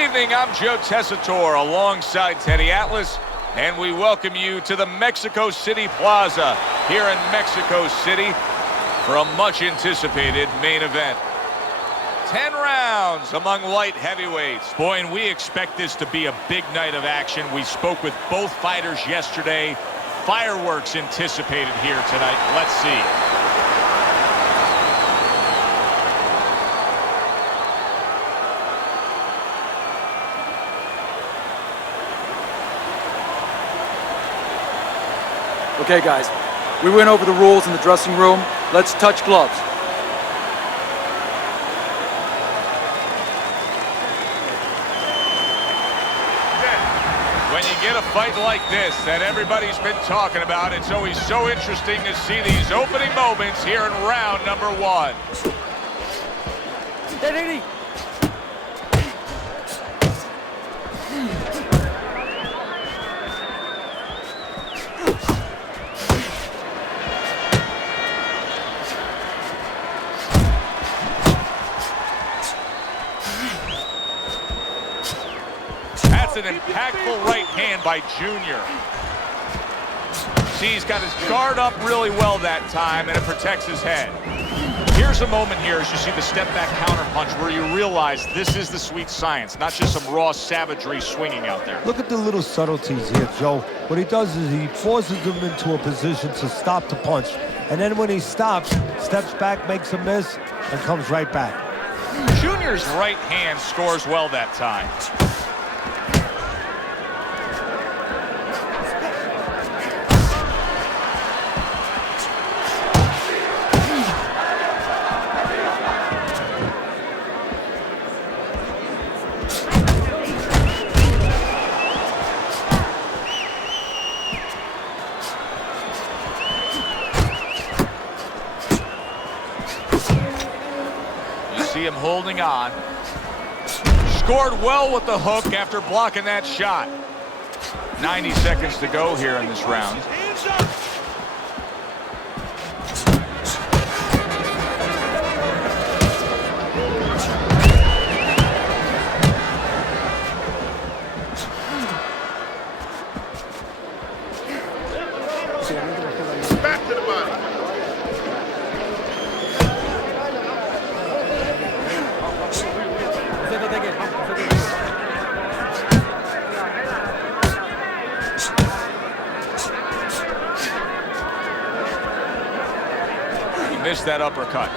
evening, I'm Joe Tessitore alongside Teddy Atlas, and we welcome you to the Mexico City Plaza here in Mexico City for a much-anticipated main event. 10 rounds among light heavyweights. Boy, and we expect this to be a big night of action. We spoke with both fighters yesterday. Fireworks anticipated here tonight. Let's see. Okay, guys, we went over the rules in the dressing room. Let's touch gloves. When you get a fight like this that everybody's been talking about, it's always so interesting to see these opening moments here in round number one. That's an impactful right hand by Junior. See, he's got his guard up really well that time, and it protects his head. Here's a moment here as you see the step-back counterpunch where you realize this is the sweet science, not just some raw savagery swinging out there. Look at the little subtleties here, Joe. What he does is he forces him into a position to stop the punch. And then when he stops, steps back, makes a miss, and comes right back. Junior's right hand scores well that time. See him holding on. Scored well with the hook after blocking that shot. 90 seconds to go here in this round. Back to the body. He missed that uppercut.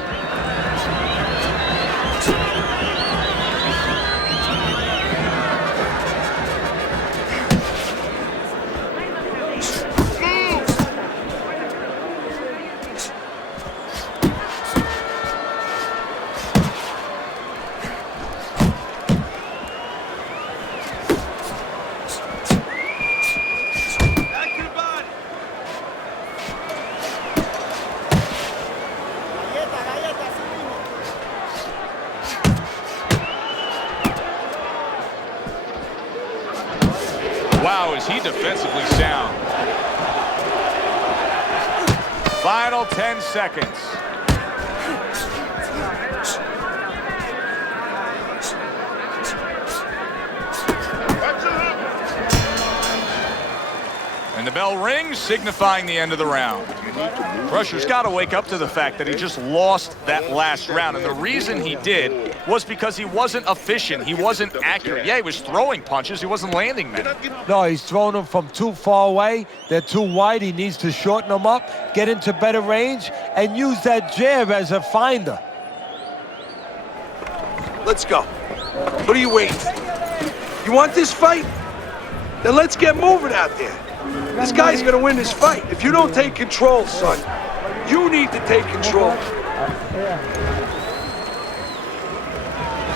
Wow, is he defensively sound. Final 10 seconds. And the bell rings, signifying the end of the round. Crusher's got to wake up to the fact that he just lost that last round. And the reason he did was because he wasn't efficient. He wasn't accurate. Yeah, he was throwing punches. He wasn't landing them. No, he's throwing them from too far away. They're too wide. He needs to shorten them up, get into better range, and use that jab as a finder. Let's go. What are you waiting for? You want this fight? Then let's get moving out there. This guy's gonna win this fight. If you don't take control, son, you need to take control.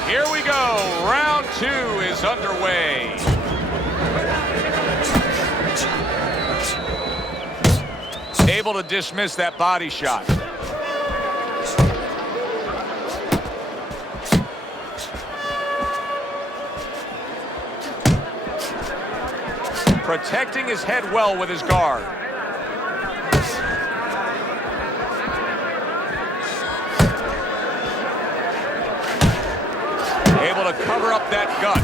Here we go. Round two is underway. Able to dismiss that body shot. Protecting his head well with his guard. Able to cover up that gut.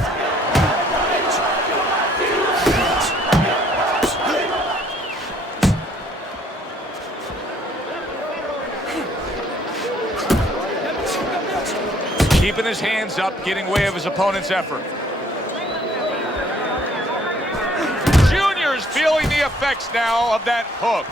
his hands up, getting way of his opponent's effort. Junior's feeling the effects now of that hook.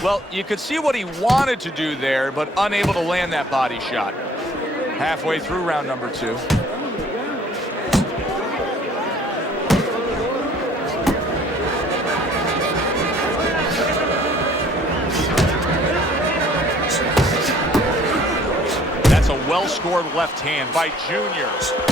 Well, you could see what he wanted to do there, but unable to land that body shot. Halfway through round number 2. That's a well-scored left hand by Junior.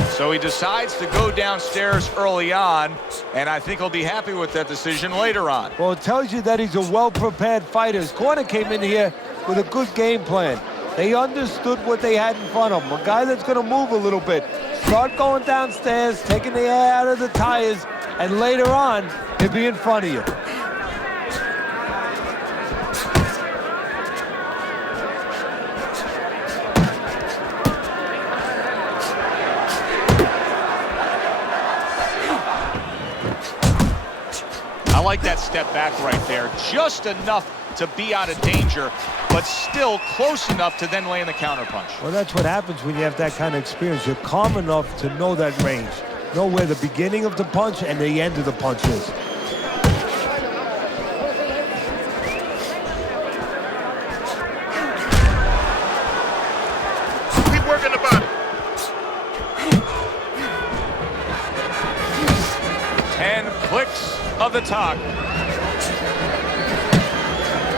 So he decides to go downstairs early on, and I think he'll be happy with that decision later on. Well, it tells you that he's a well-prepared fighter. His corner came in here with a good game plan. They understood what they had in front of him. A guy that's going to move a little bit. Start going downstairs, taking the air out of the tires, and later on, he'll be in front of you. I like that step back right there. Just enough to be out of danger, but still close enough to then land the counterpunch. Well, that's what happens when you have that kind of experience. You're calm enough to know that range. Know where the beginning of the punch and the end of the punch is. Keep working the body. 10 clicks of the tongue.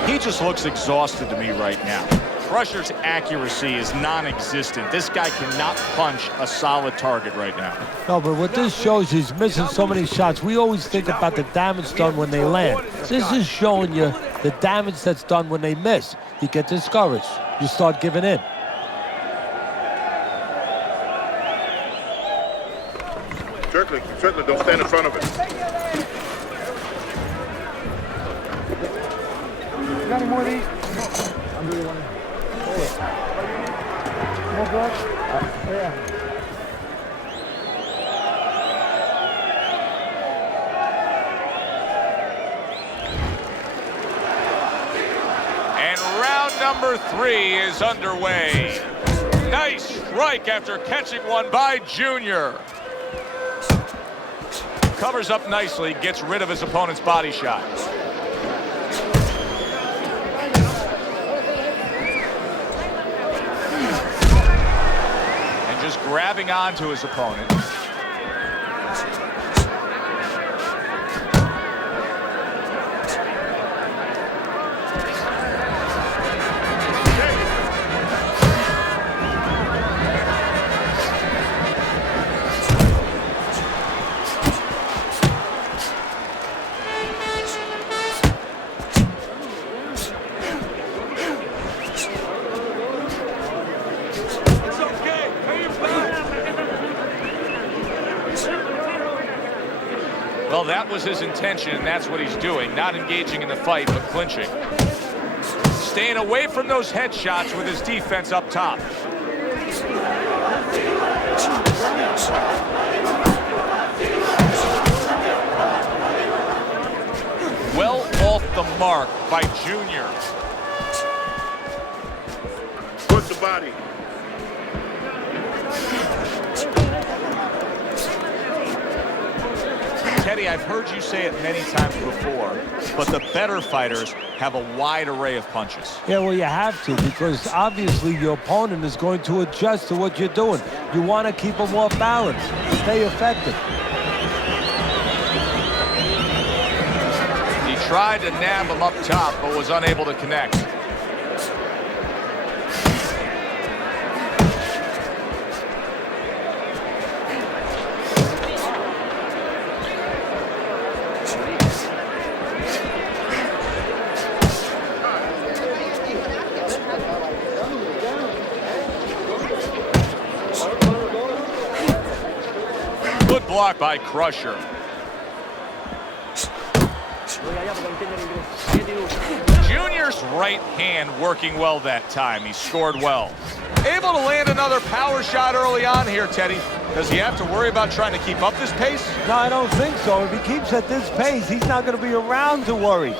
He just looks exhausted to me right now. Crusher's accuracy is non-existent. This guy cannot punch a solid target right now. No, but what this shows, he's missing so many shots. We always think about the damage done when they land. This is showing you the damage that's done when they miss. You get discouraged. You start giving in. Certainly, don't stand in front of it. You got any more of these? I'm doing one. More blood? Yeah. And round number 3 is underway. Nice strike after catching one by Junior. Covers up nicely, gets rid of his opponent's body shot. And just grabbing onto his opponent. Well, that was his intention, and that's what he's doing. Not engaging in the fight, but clinching. Staying away from those headshots with his defense up top. Well off the mark by Junior. Put the body. Teddy, I've heard you say it many times before, but the better fighters have a wide array of punches. Yeah, well, you have to, because obviously your opponent is going to adjust to what you're doing. You want to keep them off balance, stay effective. He tried to nab him up top, but was unable to connect. Good block by Crusher. Junior's right hand working well that time. He scored well. Able to land another power shot early on here, Teddy. Does he have to worry about trying to keep up this pace? No, I don't think so. If he keeps at this pace, he's not going to be around to worry.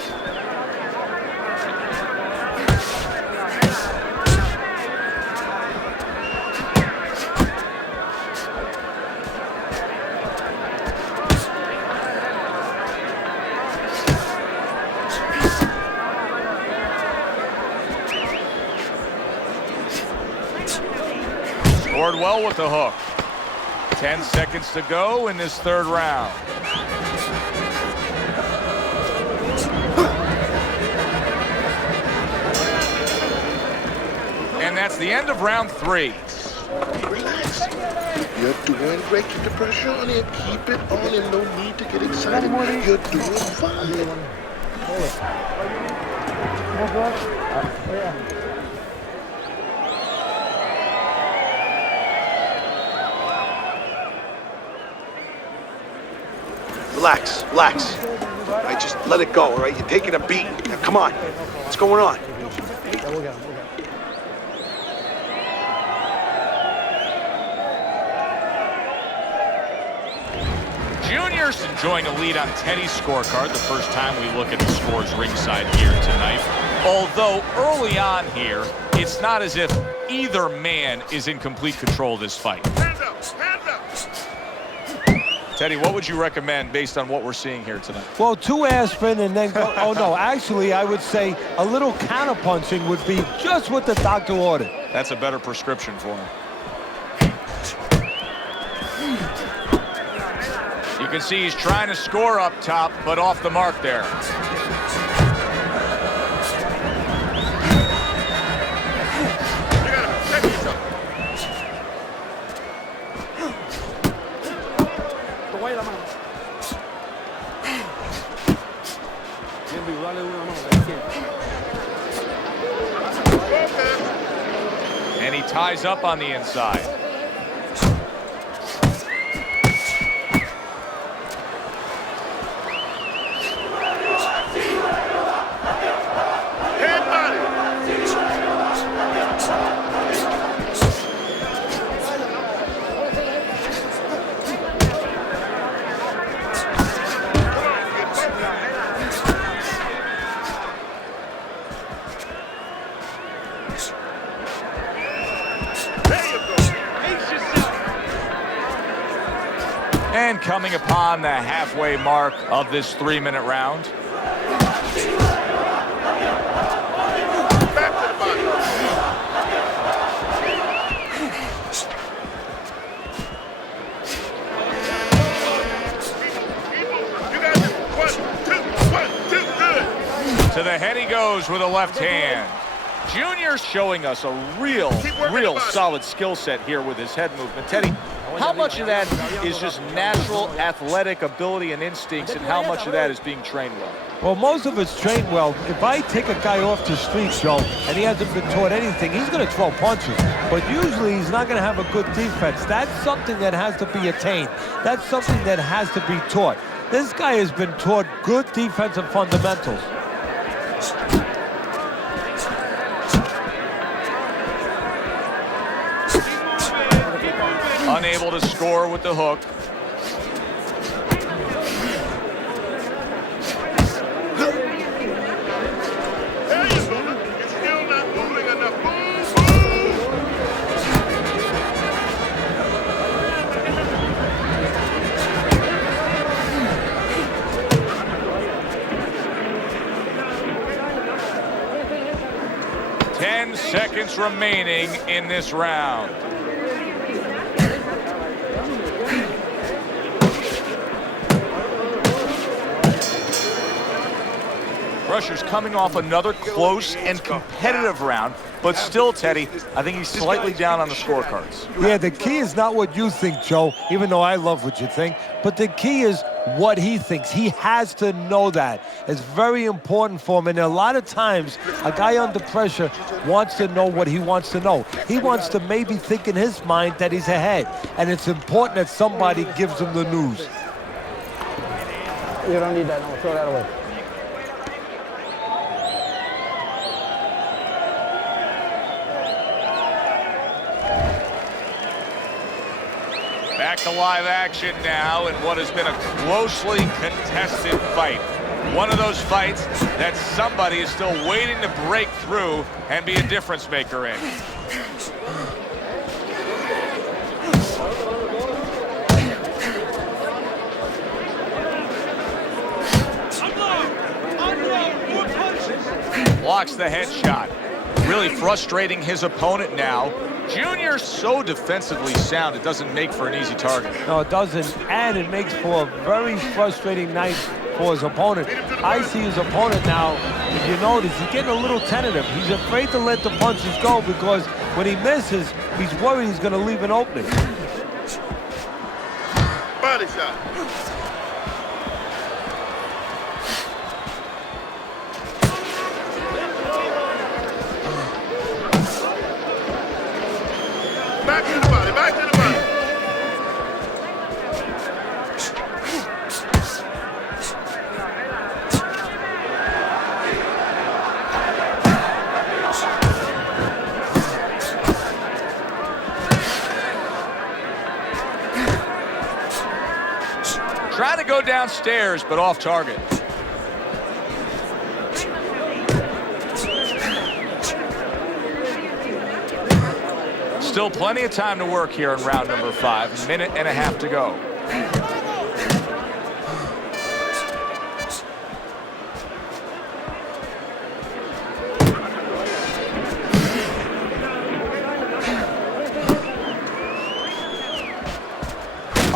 Scored well with the hook. 10 seconds to go in this third round. And that's the end of round 3. Relax. You're doing great. Keep the pressure on it. Keep it on and no need to get excited. You're doing fine. Relax, relax. All right, just let it go, all right? You're taking a beat. Now, come on. What's going on? Junior's enjoying a lead on Teddy's scorecard the first time we look at the scores ringside here tonight. Although early on here, it's not as if either man is in complete control of this fight. Hands up, hands up. Teddy, what would you recommend based on what we're seing here tonight? Well, 2 air spin and then go. Oh, no. Actually, I would say a little counter-punching would be just what the doctor ordered. That's a better prescription for him. You can see he's trying to score up top, but off the mark there. You gotta protect yourself. And he ties up on the inside. Head body. And coming upon the halfway mark of this 3-minute round. Back to the body. You got this. 1, 2, 1, 2, good. To the head he goes with a left hand. Junior's showing us a real solid skill set here with his head movement. Teddy, how much of that is just natural athletic ability and instincts, and how much of that is being trained well? Well, most of it's trained well. If I take a guy off the street, Joe, and he hasn't been taught anything, he's going to throw punches. But usually he's not going to have a good defense. That's something that has to be attained. That's something that has to be taught. This guy has been taught good defensive fundamentals. Unable to score with the hook. There you go. You're still not moving enough. Boom, boom. 10 seconds remaining in this round. Crusher's coming off another close and competitive round, but still, Teddy, I think he's slightly down on the scorecards. Yeah, the key is not what you think, Joe, even though I love what you think, but the key is what he thinks. He has to know that. It's very important for him. And a lot of times, a guy under pressure wants to know what he wants to know. He wants to maybe think in his mind that he's ahead. And it's important that somebody gives him the news. You don't need that. No, throw that away. Back to live action now in what has been a closely contested fight. One of those fights that somebody is still waiting to break through and be a difference maker in. Blocks the headshot. Really frustrating his opponent now. Junior's so defensively sound, it doesn't make for an easy target. No, it doesn't, and it makes for a very frustrating night for his opponent. I see his opponent now, if you notice, he's getting a little tentative. He's afraid to let the punches go because when he misses, he's worried he's going to leave an opening. Body shot. Back to the body, back to the body. Trying to go downstairs, but off target. Still plenty of time to work here in round number 5. A minute and a half to go.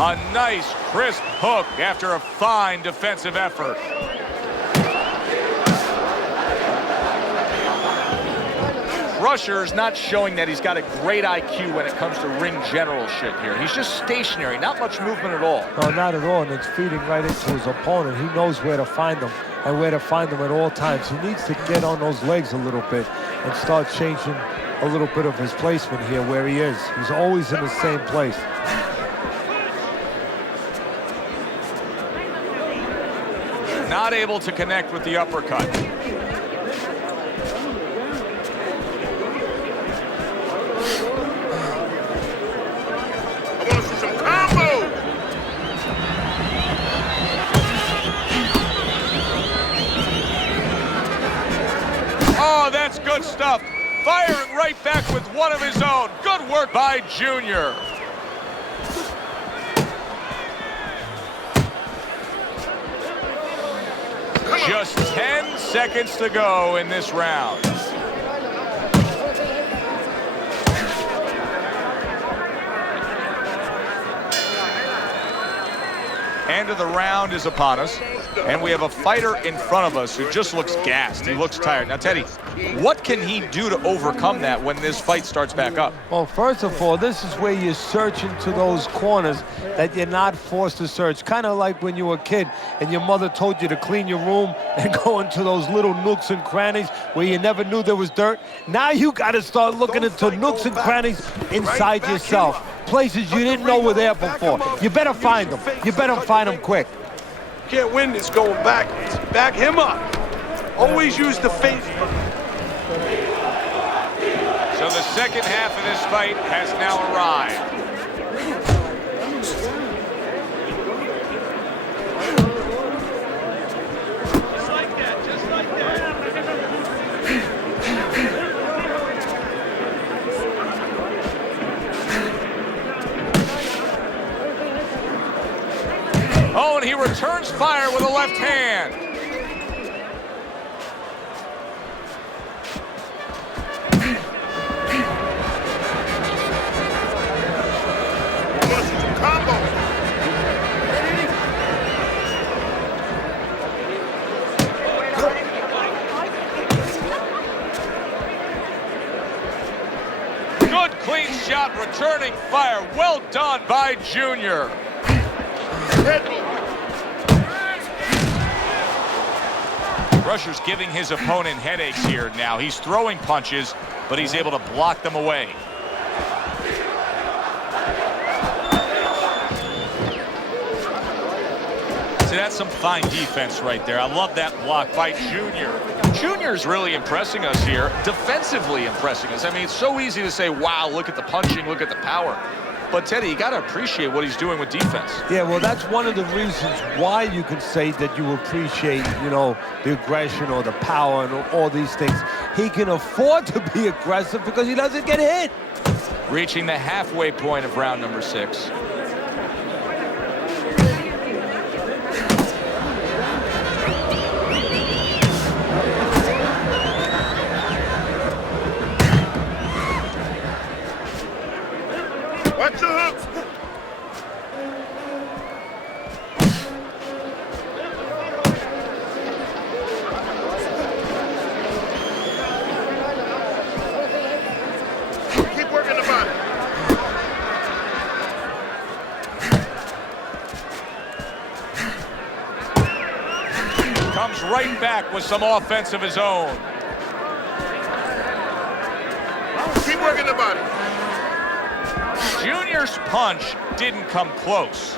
A nice, crisp hook after a fine defensive effort. Crusher's not showing that he's got a great IQ when it comes to ring generalship here. He's just stationary, not much movement at all. No, not at all, and it's feeding right into his opponent. He knows where to find them and where to find them at all times. He needs to get on those legs a little bit and start changing a little bit of his placement here where he is. He's always in the same place. Not able to connect with the uppercut. I want to see some combos. Oh, that's good stuff. Firing right back with one of his own. Good work by Junior. Just 10 seconds to go in this round. End of the round is upon us, and we have a fighter in front of us who just looks gassed. He looks tired. Now, Teddy, what can he do to overcome that when this fight starts back up? Well, first of all, this is where you search into those corners that you're not forced to search. Kind of like when you were a kid and your mother told you to clean your room and go into those little nooks and crannies where you never knew there was dirt. Now you got to start looking into nooks and crannies inside yourself. Places you didn't know were there before. You better find them. You better find them quick. Can't win this going backwards. Back him up. Always use the face. So the second half of this fight has now arrived. Just like that, just like that. Oh, and he returns fire with a left hand. I want to see some combos. Good clean shot, returning fire. Well done by Junior. Head move. Crusher's giving his opponent headaches here now. He's throwing punches, but he's able to block them away. See, that's some fine defense right there. I love that block by Junior. Junior's really impressing us here, defensively impressing us. I mean, it's so easy to say, wow, look at the punching, look at the power. But, Teddy, you got to appreciate what he's doing with defense. Yeah, well, that's one of the reasons why you can say that you appreciate, you know, the aggression or the power and all these things. He can afford to be aggressive because he doesn't get hit. Reaching the halfway point of round number 6. Watch the hook. Keep working the body. Comes right back with some offense of his own. Keep working the body. Junior's punch didn't come close.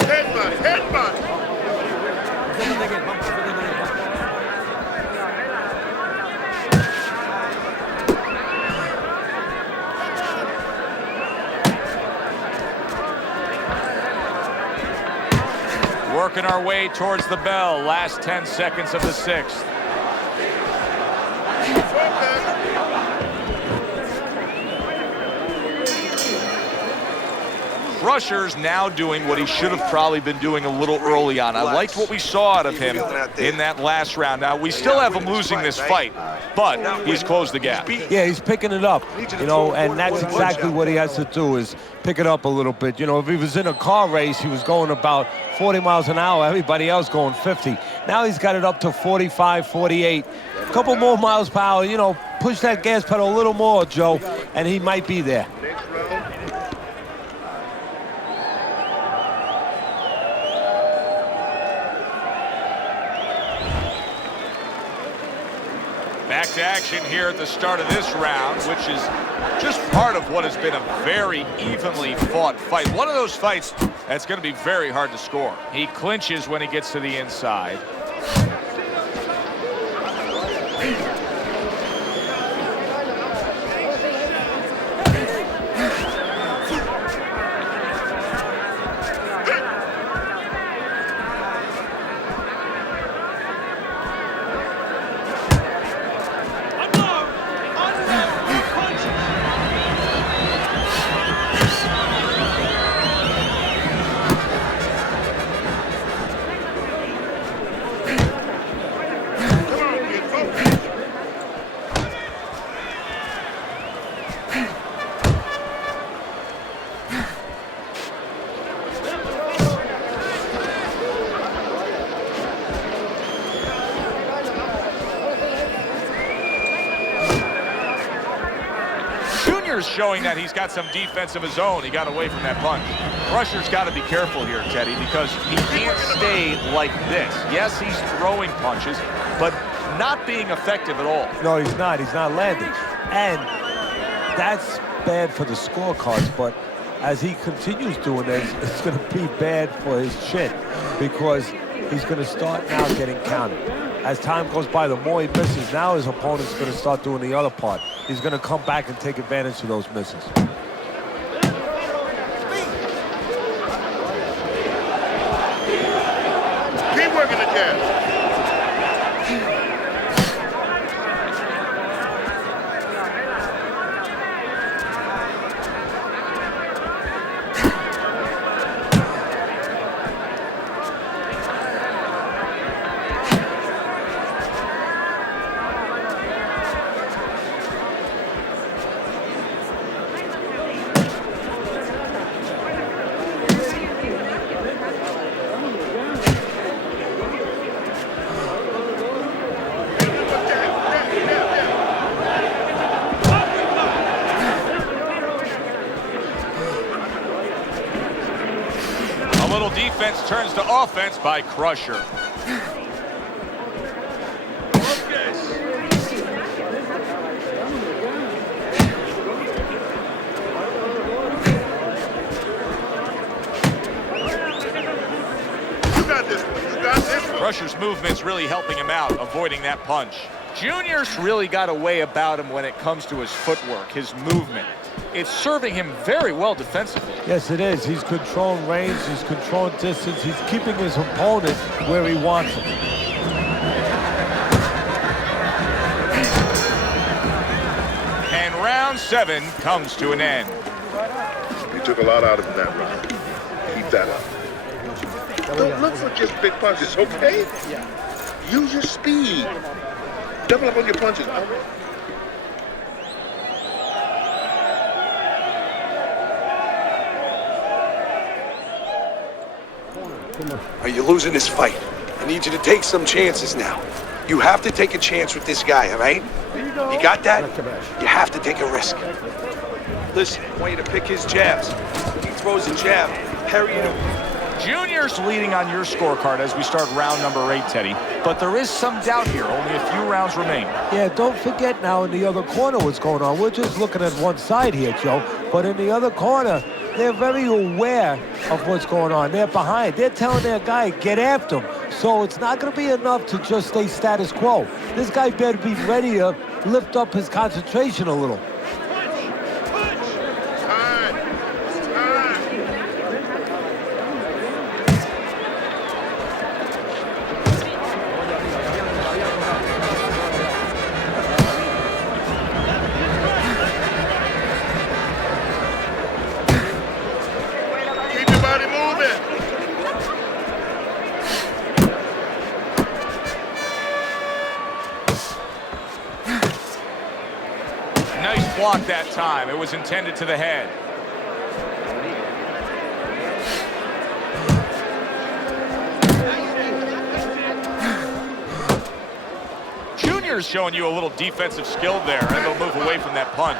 Head body, head body. Working our way towards the bell. Last 10 seconds of the 6th. Crusher's now doing what he should have probably been doing a little early on. I liked what we saw out of him in that last round. Now, we still have him losing this fight, but he's closed the gap. Yeah, he's picking it up, you know, and that's exactly what he has to do is pick it up a little bit. You know, if he was in a car race, he was going about 40 miles an hour, everybody else going 50. Now he's got it up to 45, 48. A couple more miles per hour, you know, push that gas pedal a little more, Joe, and he might be there. Back to action here at the start of this round, which is just part of what has been a very evenly fought fight. One of those fights that's going to be very hard to score. He clinches when he gets to the inside. Showing that he's got some defense of his own. He got away from that punch. Crusher's got to be careful here, Teddy, because he can't stay like this. Yes, he's throwing punches, but not being effective at all. No, he's not. He's not landing. And that's bad for the scorecards, but as he continues doing this, it's going to be bad for his chin because he's going to start now getting counted. As time goes by, the more he misses, now his opponent's going to start doing the other part. He's going to come back and take advantage of those misses. Keep working the jab. little defense turns to offense by Crusher. Crusher's movement's really helping him out, avoiding that punch. Junior's really got a way about him when it comes to his footwork, his movement. It's serving him very well defensively. Yes, it is. He's controlling range, he's controlling distance, he's keeping his opponent where he wants him. And round 7 comes to an end. You took a lot out of him that round. Keep that up. Don't look for just big punches, okay? Use your speed. Double up on your punches. Are you losing this fight? I need you to take some chances now. You have to take a chance with this guy, all right? You got that? You have to take a risk. Listen, I want you to pick his jabs. He throws a jab. Parry him. Junior's leading on your scorecard as we start round number 8, Teddy. But there is some doubt here. Only a few rounds remain. Yeah, don't forget now in the other corner what's going on. We're just looking at one side here, Joe. But in the other corner, they're very aware of what's going on. They're behind. They're telling their guy, get after him. So it's not going to be enough to just stay status quo. This guy better be ready to lift up his concentration a little. Nice block that time. It was intended to the head. Junior's showing you a little defensive skill there, and they'll move away from that punch.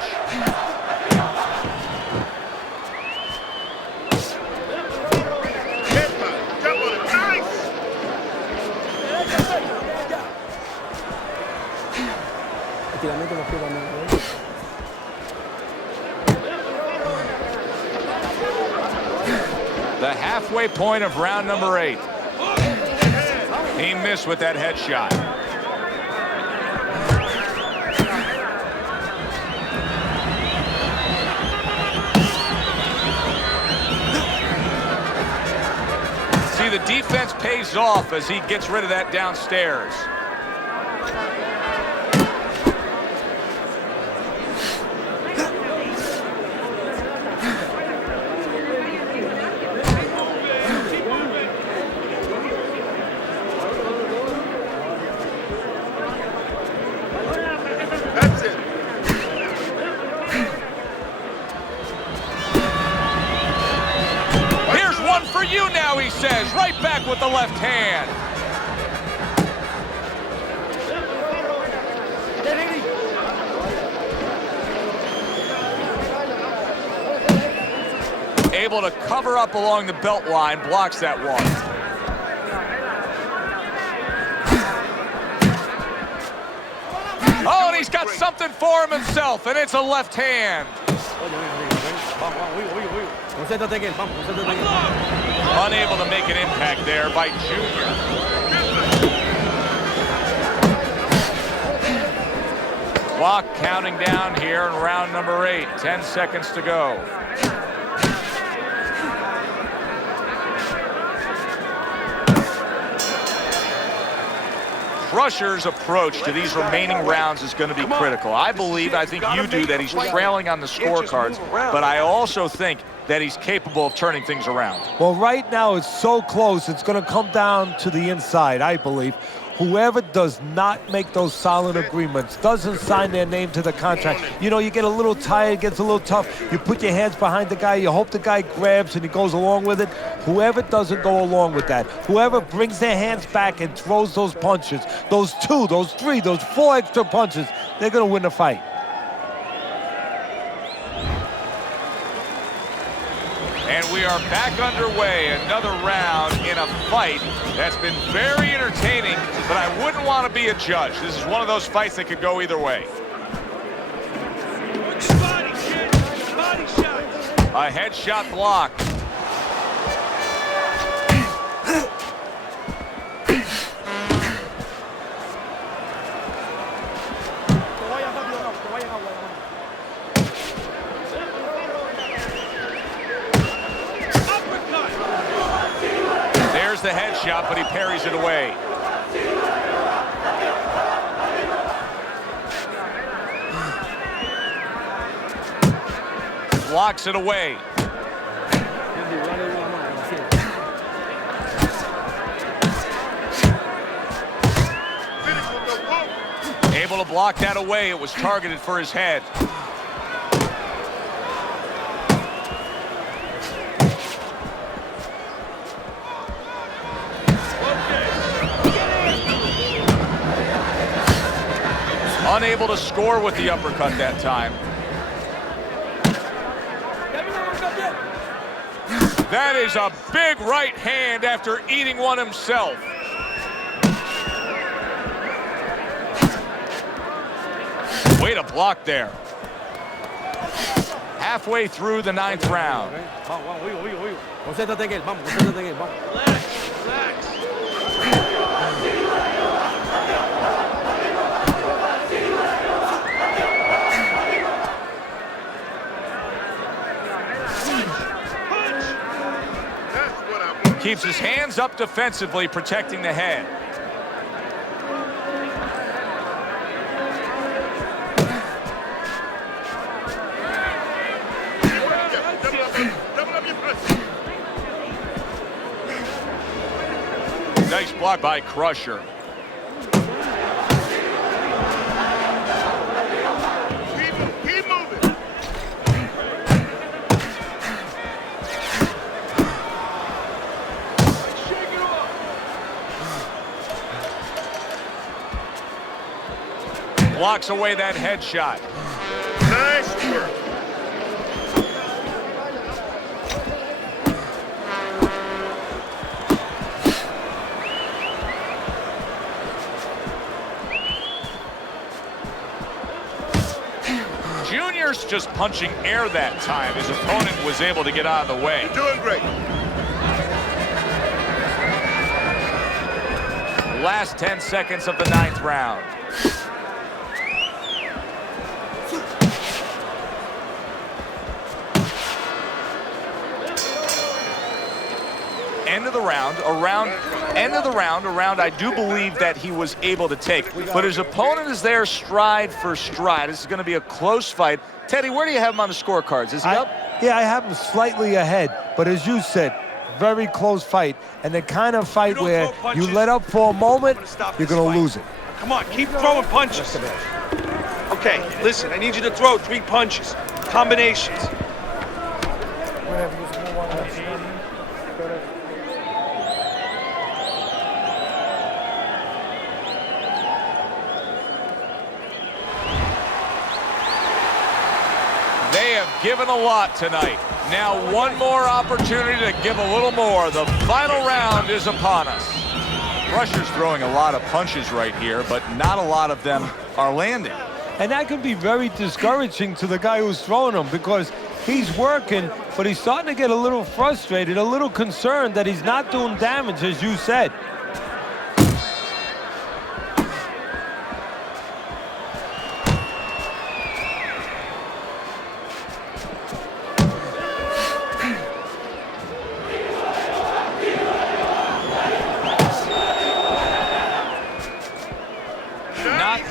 The halfway point of round number 8. He missed with that headshot. See, the defense pays off as he gets rid of that downstairs. For you now, he says, right back with the left hand. Able to cover up along the belt line, blocks that one. Oh, and he's got something for him himself, and it's a left hand. Unable to make an impact there by Junior. Clock counting down here in round number 8. 10 seconds to go. Crusher's approach to these remaining rounds is going to be critical. I think you do, that he's trailing on the scorecards, but I also think that he's capable of turning things around. Well, right now it's so close, it's going to come down to the inside, I believe. Whoever does not make those solid agreements, doesn't sign their name to the contract, you know, you get a little tired, gets a little tough, you put your hands behind the guy, you hope the guy grabs and he goes along with it. Whoever doesn't go along with that, whoever brings their hands back and throws those punches, those 2, those 3, those 4 extra punches, they're going to win the fight. And we we are back underway. Another round in a fight that's been very entertaining, but I wouldn't want to be a judge. This is one of those fights that could go either way. A headshot blocked. There's the headshot, but he parries it away. Blocks it away. Able to block that away. It was targeted for his head. Unable to score with the uppercut that time. That is a big right hand after eating one himself. Way to block there. Halfway through the 9th round. Keeps his hands up defensively, protecting the head. Nice block by Crusher. Keep moving. Blocks away that headshot. Nice work. Junior's just punching air that time. His opponent was able to get out of the way. You're doing great. Last 10 seconds of the 9th round. End of the round, a round I do believe that he was able to take, but his opponent is there stride for stride. This is going to be a close fight. Teddy, where do you have him on the scorecards? Is he up? Yeah, I have him slightly ahead, but as you said, very close fight, and the kind of fight where you let up for a moment, you're going to lose it. Come on, keep throwing punches. Okay, listen, I need you to throw 3 punches, combinations. They have given a lot tonight. Now one more opportunity to give a little more. The final round is upon us. Crusher's throwing a lot of punches right here, but not a lot of them are landing. And that can be very discouraging to the guy who's throwing them because he's working, but he's starting to get a little frustrated, a little concerned that he's not doing damage, as you said.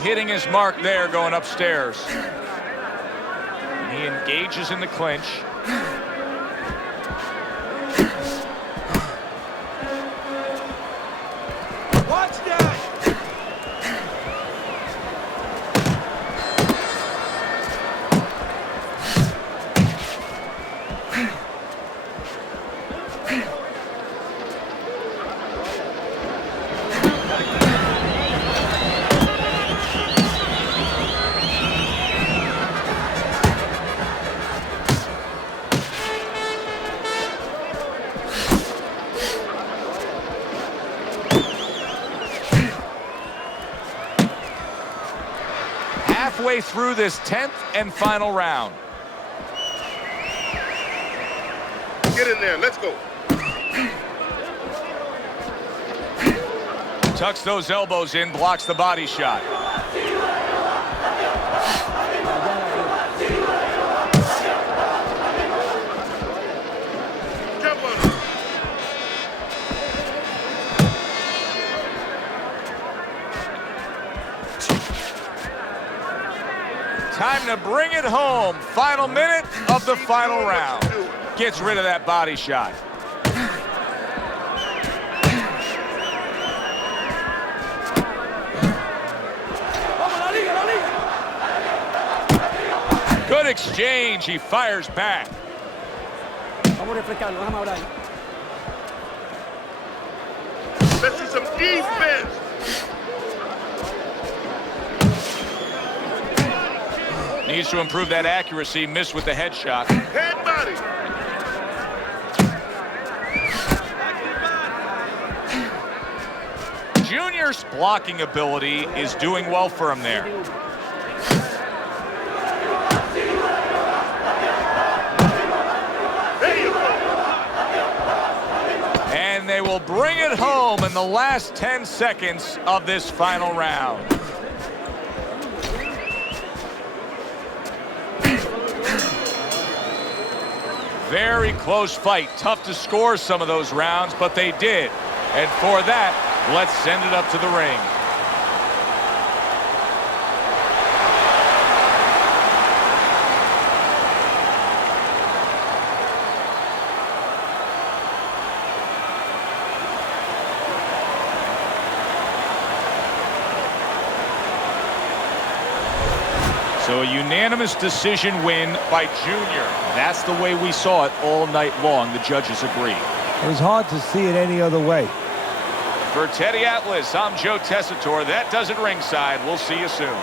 Hitting his mark there going upstairs. And he engages in the clinch. Watch that! halfway through this 10th and final round. Get in there. Let's go. Tucks those elbows in, blocks the body shot. Jump on him. Time to bring it home. Final minute of the final round. Gets rid of that body shot. Good exchange. He fires back. Let's see some defense. Needs to improve that accuracy. Missed with the headshot. Head body. Junior's blocking ability is doing well for him there. There you go. And they will bring it home in the last 10 seconds of this final round. Very close fight. Tough to score some of those rounds, but they did. And for that, let's send it up to the ring. So a unanimous decision win by Junior. That's the way we saw it all night long. The judges agree. It was hard to see it any other way. For Teddy Atlas, I'm Joe Tessitore. That does it ringside. We'll see you soon.